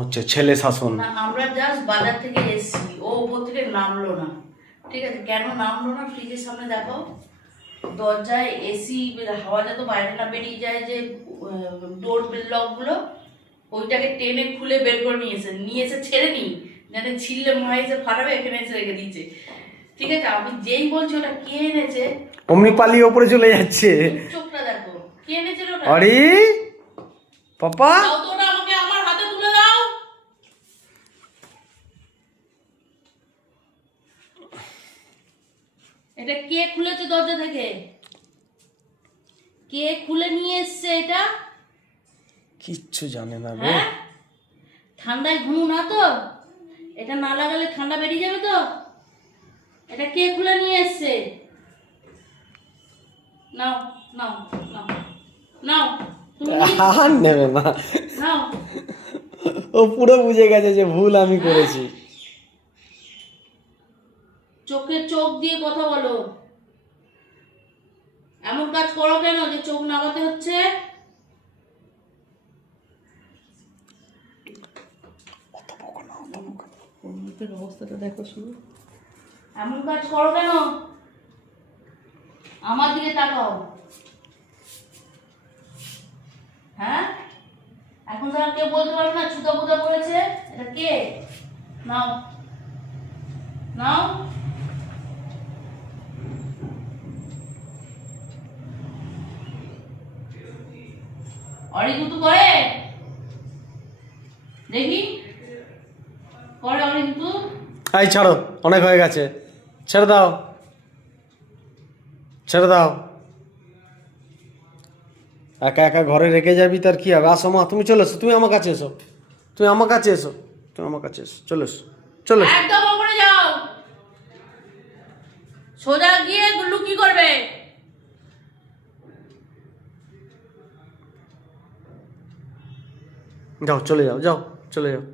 হচ্ছে ছেলে শাসন। না, আমরা জাস্ট বাজার থেকে এসেছি, ও উপর থেকে নামলো না। ঠিক আছে, কেন নামলো না? ফ্রিজের সামনে দেখো, দরজায় এসি, হাওয়াটা তো বাইরে না বেরিয়ে যায়, যে ডোর লক গুলো, ওইটাকে টেনে খুলে বের করে নিয়ে এসে ছেড়ে নি, যাতে ছিললে মনে হয় যে ফাটাবে, এখানে এসে রেখে দিচ্ছে। ঠিক আছে, আমি যেই বলছি ওটা কে এনেছে, অমনি পালিয়ে ওপরে চলে যাচ্ছে। চোখটা দেখো, কে এনেছে ওটা? আরে পাপা, দাও তো ওটা আমাকে, আমার হাতে তুলে দাও। এটা কে খুলেছে দরজা থেকে? কে খুলে নিয়ে এসছে এটা? কিচ্ছু জানে না রে। হ্যাঁ, ঠান্ডায় ঘুম না তো? এটা না লাগালে ঠান্ডা বেরিয়ে যাবে তো? এটা কে খুলে নিয়ে এসছে? নাও নাও নাও নাও, তুমি আর নেবে না, নাও। ও পুরো বুঝে গেছে যে ভুল আমি করেছি। চোখে চোখ দিয়ে কথা বলো। এমন কাজ করো কেন যে চোখ নামাতে হচ্ছে? অবস্থাটা দেখো শুধু, এমন কাজ করো কেন? আমার দিকে তাকাও। হ্যাঁ, এখন তো আর কেউ বলতে পারবে না ছুতা ফুতা করেছে। এটা কে? নাও নাও। অরিগুতু করে দেখি, করে অরিগুতু? এই ছাড়ো, অনেক হয়ে গেছে, ছেড়ে দাও, ছেড়ে দাও। একা একা ঘরে রেখে যাবি তার কি হবে? আসো মা, তুমি চলে এসো, তুমি আমার কাছে এসো, তুমি আমার কাছে এসো, তুমি আমার কাছে এসো, চলে এসো, চলে এসো। একদম ওপরে যাও, সোজা গিয়ে গুল্লু কি করবে? যাও, চলে যাও, যাও, চলে যাও।